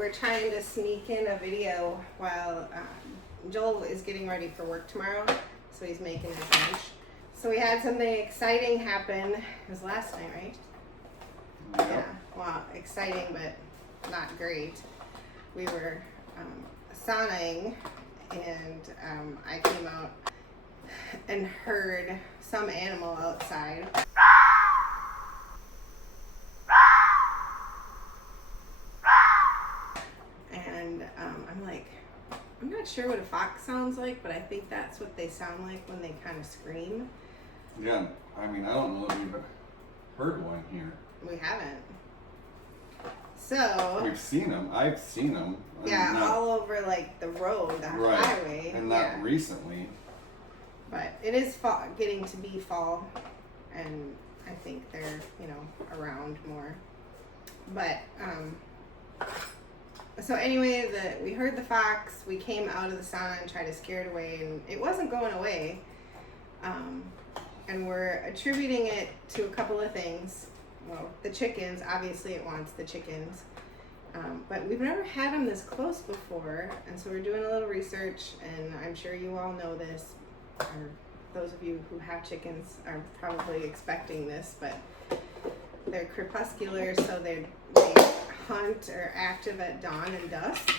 we're trying to sneak in a video while Joel is getting ready for work tomorrow, so he's making his lunch. So we had something exciting happen. It was last night, right? Yep. Yeah. Well, exciting, but not great. We were saunaing, and I came out and heard some animal outside. And I'm like, I'm not sure what a fox sounds like, but I think that's what they sound like when they kind of scream. Yeah, I mean, I don't know that we've heard one here. We haven't. So We've seen them. I've seen them. yeah, all over like the road, the highway. And not recently. But it is fall, getting to be fall, and I think they're, you know, around more. But so anyway, we heard the fox. We came out of the sauna and tried to scare it away, and it wasn't going away. And we're attributing it to a couple of things. Well, the chickens, obviously it wants the chickens. But we've never had them this close before, and so we're doing a little research, and I'm sure you all know this, or those of you who have chickens are probably expecting this, but they're crepuscular, so they hunt or active at dawn and dusk,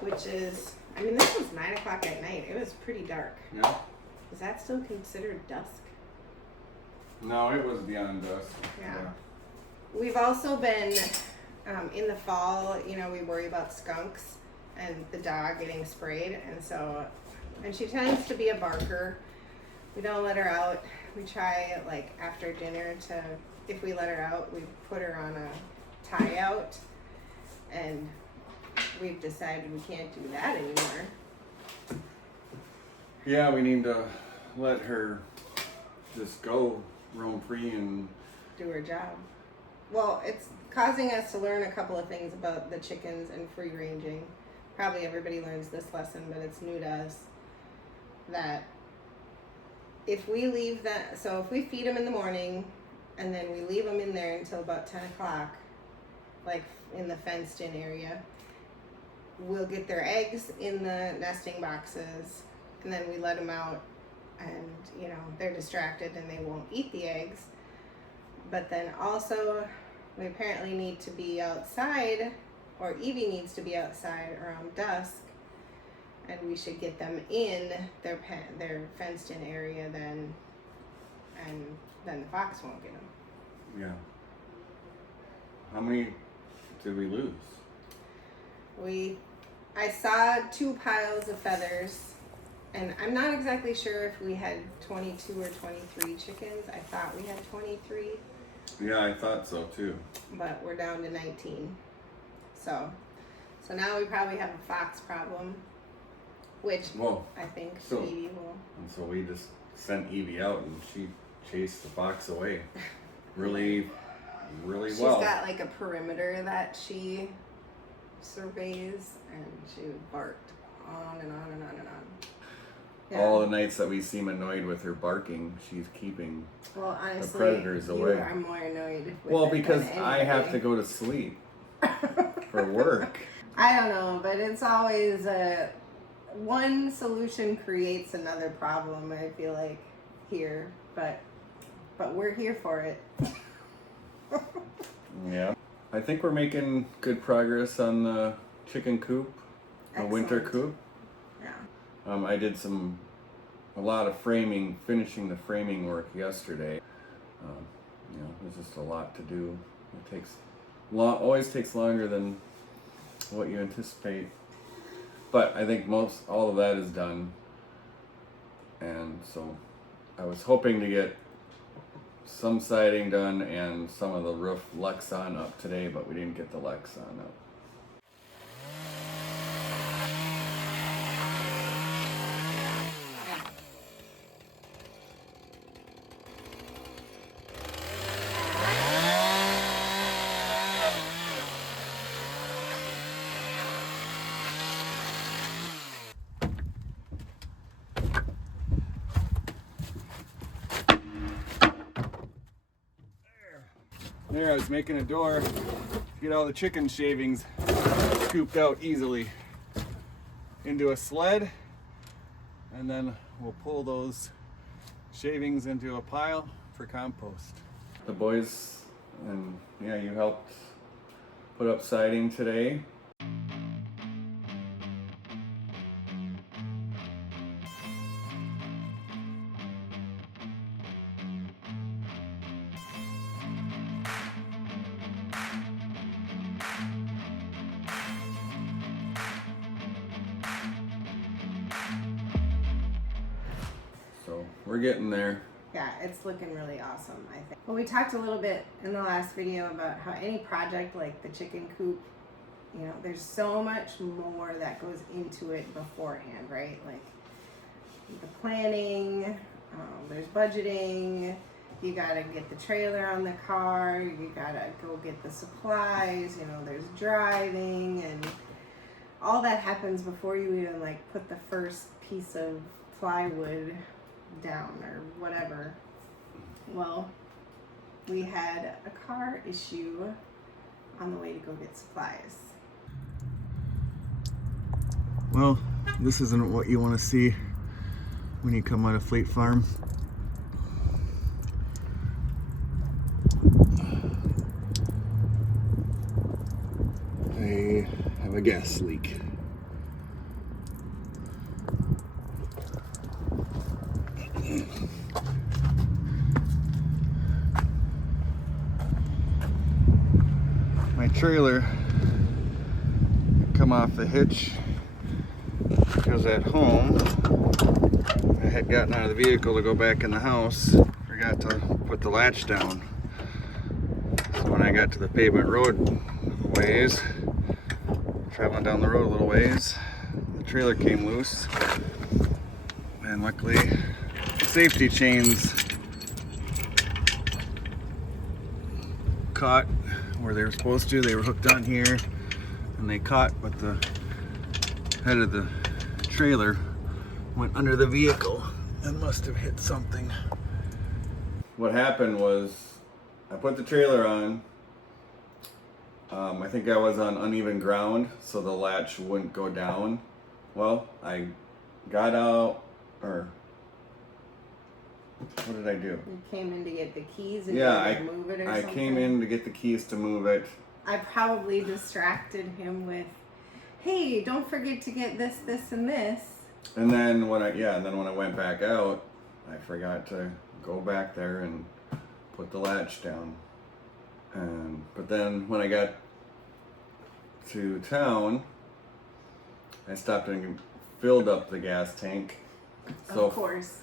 which is, I mean, this was 9 o'clock at night. It was pretty dark. Yeah. Is that still considered dusk? No, it was beyond dusk. Yeah. We've also been, in the fall, you know, we worry about skunks and the dog getting sprayed, and she tends to be a barker. We don't let her out. We try, like, after dinner to, if we let her out, we put her on a tie out, and we've decided we can't do that anymore. Yeah, we need to let her just go roam free and do her job. Well, it's causing us to learn a couple of things about the chickens and free ranging. Probably everybody learns this lesson, but it's new to us. That if we leave that, so if we feed them in the morning and then we leave them in there until about 10 o'clock, like in the fenced in area, we'll get their eggs in the nesting boxes, and then we let them out, and you know, they're distracted and they won't eat the eggs. But then also we apparently need to be outside, or Evie needs to be outside around dusk, and we should get them in their fenced in area then, and then the fox won't get them. yeah. How many did we lose? I saw 2 piles of feathers, and I'm not exactly sure if we had 22 or 23 chickens. I thought we had 23. Yeah, I thought so too. But we're down to 19. So now we probably have a fox problem, which I think Evie will. And so we just sent Evie out, and she chased the fox away really well. She's got like a perimeter that she surveys, and she barked on and on and on and on. Yeah. All the nights that we seem annoyed with her barking, she's keeping honestly, the predators away. You are more annoyed with well, it because than I have to go to sleep for work. I don't know, but it's always one solution creates another problem, I feel like, here, but we're here for it. Yeah. I think we're making good progress on the chicken coop, the winter coop. Yeah. I did a lot of finishing the framing work yesterday. You know, there's just a lot to do. It always takes longer than what you anticipate. But I think all of that is done. And so I was hoping to get some siding done and some of the roof Lexan up today, but we didn't get the Lexan up. There, I was making a door to get all the chicken shavings scooped out easily into a sled, and then we'll pull those shavings into a pile for compost. The boys and yeah, you helped put up siding today. So we're getting there. Yeah, it's looking really awesome, I think. Well, we talked a little bit in the last video about how any project like the chicken coop, you know, there's so much more that goes into it beforehand, right? Like the planning, there's budgeting, you gotta get the trailer on the car, you gotta go get the supplies, you know, there's driving, and all that happens before you even like put the first piece of plywood down or whatever. Well, we had a car issue on the way to go get supplies. Well, this isn't what you want to see when you come out of Fleet Farm. I have a gas leak. My trailer come off the hitch because at home I had gotten out of the vehicle to go back in the house, forgot to put the latch down. So when I got to the pavement road a ways, traveling down the road a little ways, the trailer came loose, and luckily the safety chains caught where they were supposed to. They were hooked on here and they caught, but the head of the trailer went under the vehicle and must have hit something. What happened was I put the trailer on. I think I was on uneven ground, so the latch wouldn't go down. Well, I got out, or what did I do? You came in to get the keys and Yeah, you were gonna move it or I something? came in to get the keys to move it. I probably distracted him with, hey, don't forget to get this, this, and this. And then when I went back out, I forgot to go back there and put the latch down. But then when I got to town, I stopped and filled up the gas tank. So, Of course.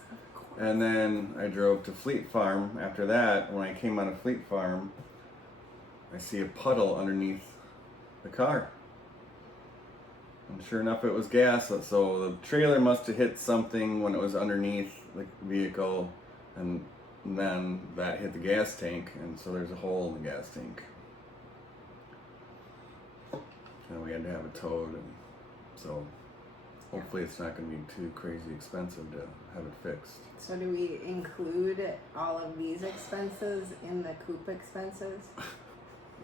and then I drove to Fleet Farm. After that, when I came out of Fleet Farm, I see a puddle underneath the car. And sure enough, it was gas. So the trailer must have hit something when it was underneath the vehicle, and then that hit the gas tank, and so there's a hole in the gas tank. And we had to have it towed, and so hopefully it's not going to be too crazy expensive to have it fixed. So do we include all of these expenses in the coop expenses?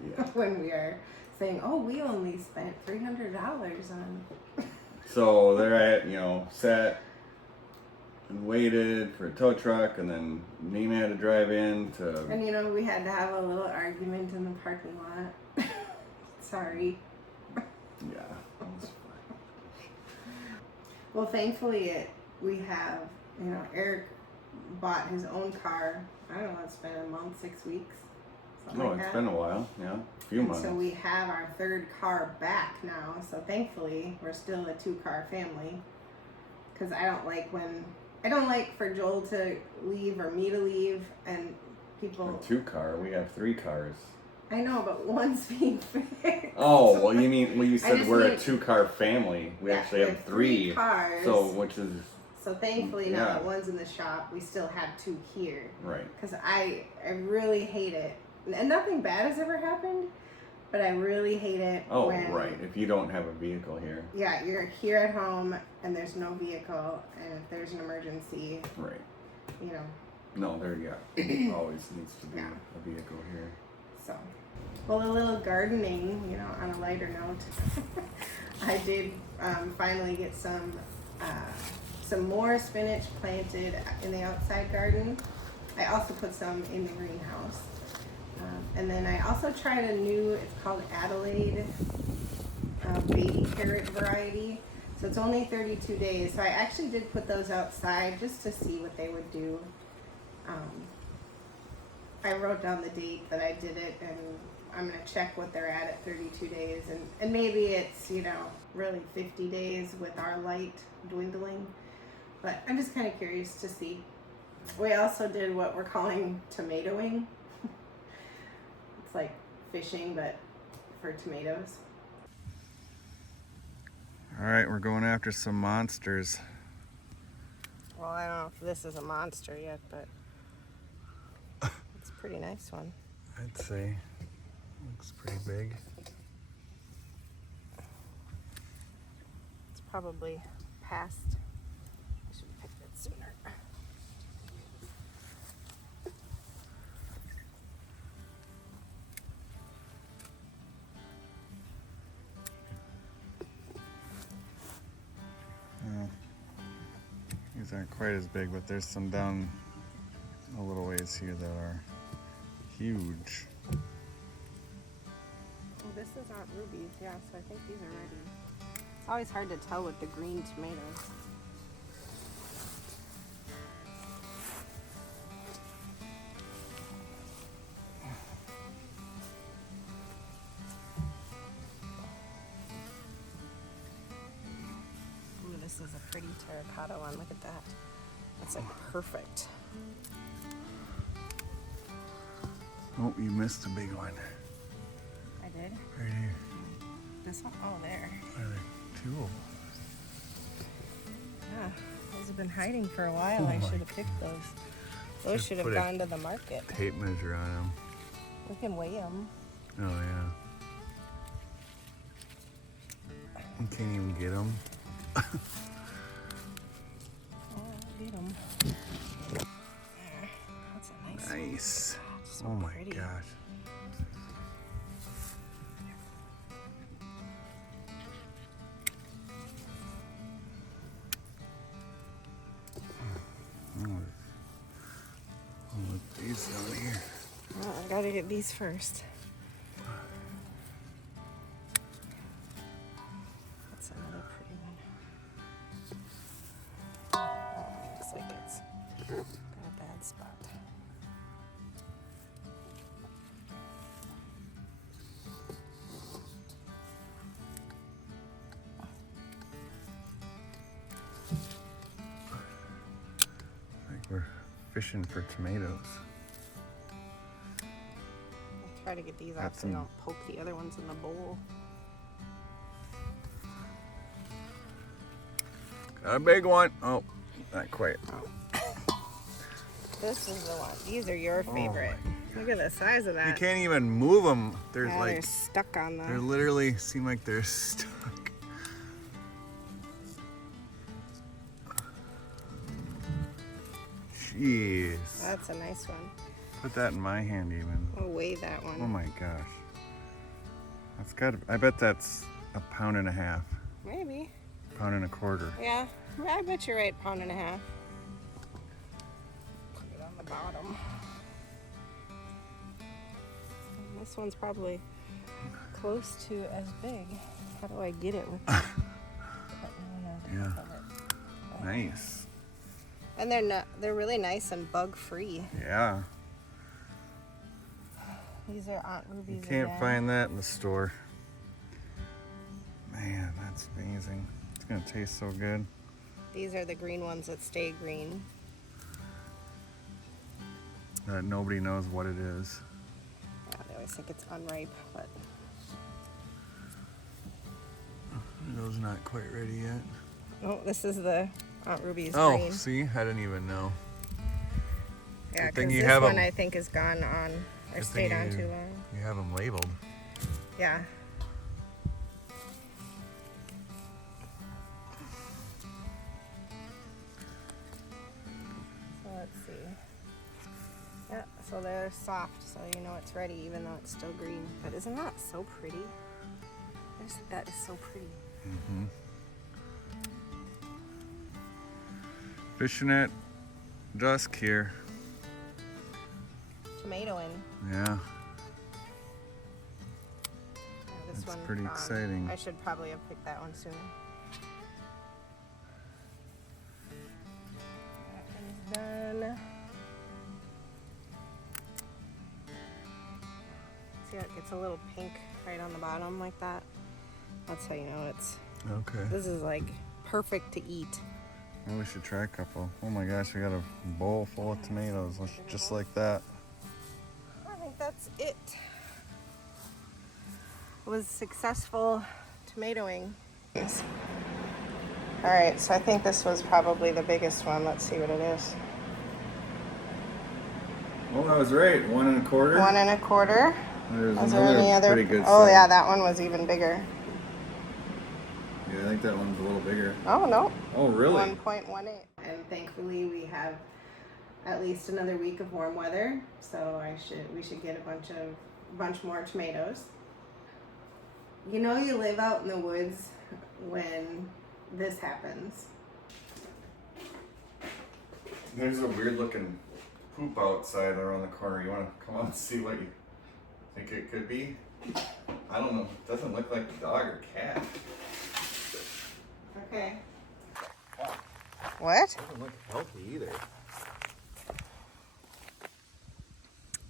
Yeah. When we are saying, oh, we only spent $300 on... So there I, sat and waited for a tow truck, and then Nina had to drive in to... And we had to have a little argument in the parking lot. Sorry. Yeah, that's fine. Well, thankfully we have, Eric bought his own car. I don't know, it's been a month, 6 weeks. Oh, it's been a while, yeah, a few months. So we have our third car back now. So thankfully we're still a 2-car family. Because I don't like for Joel to leave or me to leave and people... A 2-car, we have 3 cars. I know, but one's being fixed. Oh, well, you said we're a mean, 2-car family. We actually have 3 cars. So, which is... So thankfully now that one's in the shop, we still have 2 here. Right. Because I really hate it. And nothing bad has ever happened, but I really hate it when... Oh, right. If you don't have a vehicle here. Yeah, you're here at home and there's no vehicle, and if there's an emergency... Right. You know. No, there always needs to be a vehicle here. So. Well, a little gardening, you know, on a lighter note. I did finally get some more spinach planted in the outside garden. I also put some in the greenhouse. And then I also tried a new, it's called Adelaide baby carrot variety. So it's only 32 days. So I actually did put those outside just to see what they would do. I wrote down the date that I did it, and I'm gonna check what they're at 32 days. And maybe it's, you know, really 50 days with our light dwindling. But I'm just kind of curious to see. We also did what we're calling tomatoing. It's like fishing, but for tomatoes. All right, we're going after some monsters. Well, I don't know if this is a monster yet, but it's a pretty nice one. I'd say looks pretty big. It's probably past. I should have picked it sooner. These aren't quite as big, but there's some down a little ways here that are huge. Oh, this is Aunt Ruby's, yeah, so I think these are ready. It's always hard to tell with the green tomatoes. Ooh, this is a pretty terracotta one. Look at that. That's like perfect. Oh, you missed a big one. I did? Right here. This one? Oh, there. Are there two of them? Yeah, those have been hiding for a while. Oh I my should have picked those. Those Just should have put a gone to the market. Tape measure on them. We can weigh them. Oh yeah. You can't even get them. Oh, I'll get them. There. That's a nice one. Nice. So Oh my pretty. gosh. Oh, look, these down here. Well, I gotta get these first. That's another pretty one. Oh, looks like it's got a bad spot. Like we're fishing for tomatoes. I'll try to get these off That's so they some- don't poke the other ones in the bowl. Got a big one. Oh, not quite. This is the one. These are your Oh favorite. Look at the size of that. You can't even move them. They're Yeah, like they're stuck on they're the. literally seem like they're stuck. Jeez. That's a nice one. Put that in my hand even. We'll weigh that one. Oh my gosh. That's got, I bet that's a pound and a half. Maybe. Pound and a quarter. Yeah, I bet you're right. Pound and a half. Put it on the bottom. And this one's probably close to as big. How do I get it with? Yeah. Yeah. Nice. And they're really nice and bug free. Yeah. These are Aunt You Ruby's. can't again. find that in the store. Man, that's amazing. It's gonna taste so good. These are the green ones that stay green. Nobody knows what it is. Yeah, they always think it's unripe, but Those not quite ready yet. oh, this is the Aunt Ruby's Oh, green. see, I didn't even know. Yeah, good thing because you this have one 'em. I think is gone on or Good stayed thing on you- too long. You have them labeled. Yeah. So let's see. Yeah, so So they're soft, so you know it's ready even though it's still green. But isn't that so pretty? I just think that is so pretty. Mm-hmm. Fishing at dusk here. Tomatoing. Yeah. This That's one, pretty exciting. I should probably have picked that one sooner. That one's done. See how it gets a little pink right on the bottom like that? That's how you know it's... Okay. This is like perfect to eat. Well, we should try a couple. Oh my gosh, we got a bowl full of tomatoes, just like that. I think that's it. It was successful tomatoing. All right, so I think this was probably the biggest one. Let's see what it is. Well, I was right. 1 1/4. 1 1/4. There's Was there another any other? pretty good Oh size. yeah, that one was even bigger. Yeah, I think that one's a little bigger. Oh no. Oh, really? 1.18. And thankfully we have at least another week of warm weather, so we should get a bunch more tomatoes. You know you live out in the woods when this happens. There's a weird looking poop outside around the corner. You want to come out and see what you think it could be? I don't know. It doesn't look like a dog or cat. Okay. What? Doesn't look healthy either.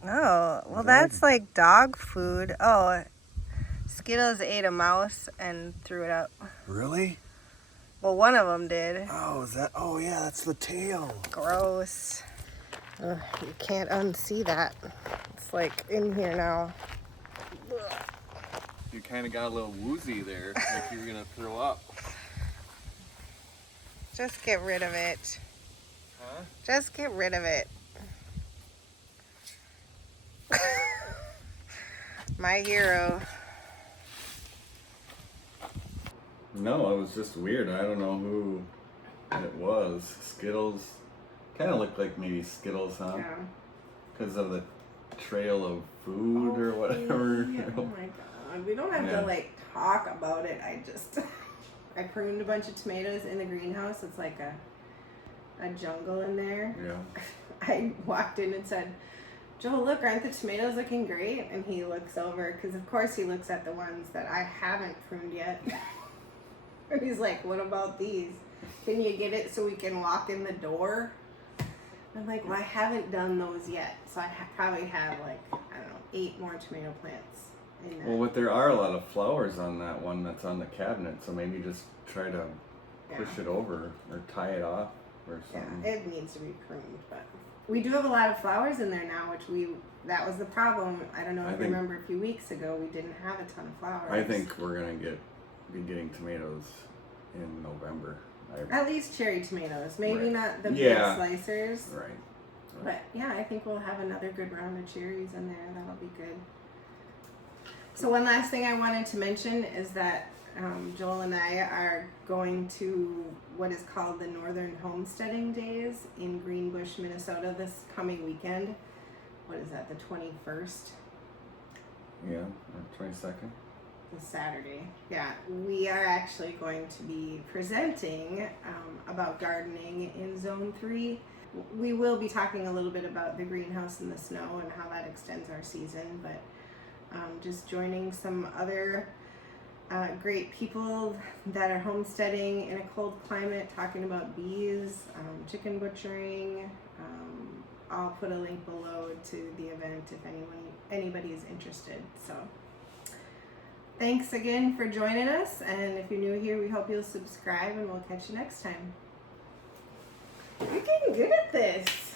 Oh, well that's like dog food. Oh, Skittles ate a mouse and threw it up. Really? Well, one of them did. Oh, is that? Oh yeah, that's the tail. Gross. Ugh, you can't unsee that. It's like in here now. You kind of got a little woozy there, like you were gonna throw up. Just get rid of it. Huh? Just get rid of it. My hero. No, it was just weird. I don't know who it was. Skittles. Kind of looked like maybe Skittles, huh? Yeah. Because of the trail of food or whatever. Yeah. Oh my god. We don't have to like talk about it. I pruned a bunch of tomatoes in the greenhouse. It's like a jungle in there. Yeah. I walked in and said, Joel, look, aren't the tomatoes looking great? And he looks over, because of course he looks at the ones that I haven't pruned yet. And he's like, what about these? Can you get it so we can walk in the door? I'm like, well, I haven't done those yet. So I probably have like, I don't know, 8 more tomato plants in there. Well, but there are a lot of flowers on that one that's on the cabinet, so maybe just try to push it over or tie it off or something. Yeah, it needs to be pruned, but we do have a lot of flowers in there now, that was the problem. I don't know if you remember a few weeks ago, we didn't have a ton of flowers. I think we're gonna be getting tomatoes in November. At least cherry tomatoes, maybe not the big slicers. Right. But yeah, I think we'll have another good round of cherries in there. That'll be good. So one last thing I wanted to mention is that Joel and I are going to what is called the Northern Homesteading Days in Greenbush, Minnesota this coming weekend. What is that, the 21st? Yeah, or 22nd. The Saturday. Yeah, we are actually going to be presenting about gardening in Zone 3. We will be talking a little bit about the greenhouse in the snow and how that extends our season, but just joining some other great people that are homesteading in a cold climate, talking about bees, chicken butchering. I'll put a link below to the event if anybody is interested. So thanks again for joining us, and if you're new here, we hope you'll subscribe, and we'll catch you next time. You're getting good at this.